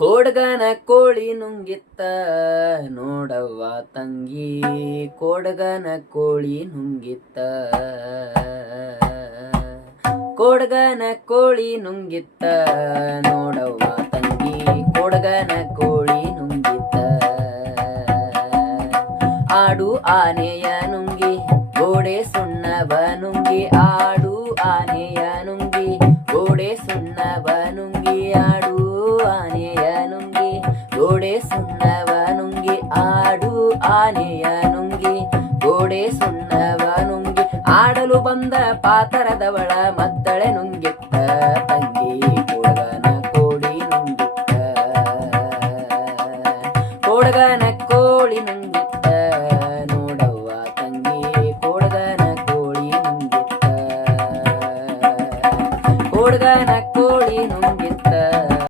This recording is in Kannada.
ಕೋಡ್ಗನ ಕೋಳಿ ನುಂಗಿತ್ತ ನೋಡವ್ವ ತಂಗಿ, ಕೋಡ್ಗನ ಕೋಳಿ ನುಂಗಿತ್ತ. ಕೋಡ್ಗನ ಕೋಳಿ ನುಂಗಿತ್ತ ನೋಡವ್ವ ತಂಗಿ, ಕೋಡ್ಗನ ಕೋಳಿ ನುಂಗಿತ್ತ. ಆಡು ಆನೆಯ ನುಂಗಿ ಗೋಡೆ ಸುಣ್ಣವ ನುಂಗಿ, ಆಡು ಆನೆಯ ನುಂಗಿ ಗೋಡೆ ಸುಣ್ಣವ ನುಂಗಿ, ಆಡು ಆನೆಯ ನುಂಗಿ ಗೋಡೆ ಸುಣ್ಣವ ನುಂಗಿ, ಆಡು ಆನೆಯ ನುಂಗಿ ಗೋಡೆ ಸುಣ್ಣವ ನುಂಗಿ. ಆಡಲು ಬಂದ ಪಾತರದವಳ ಮದ್ದಳೆ ನುಂಗಿ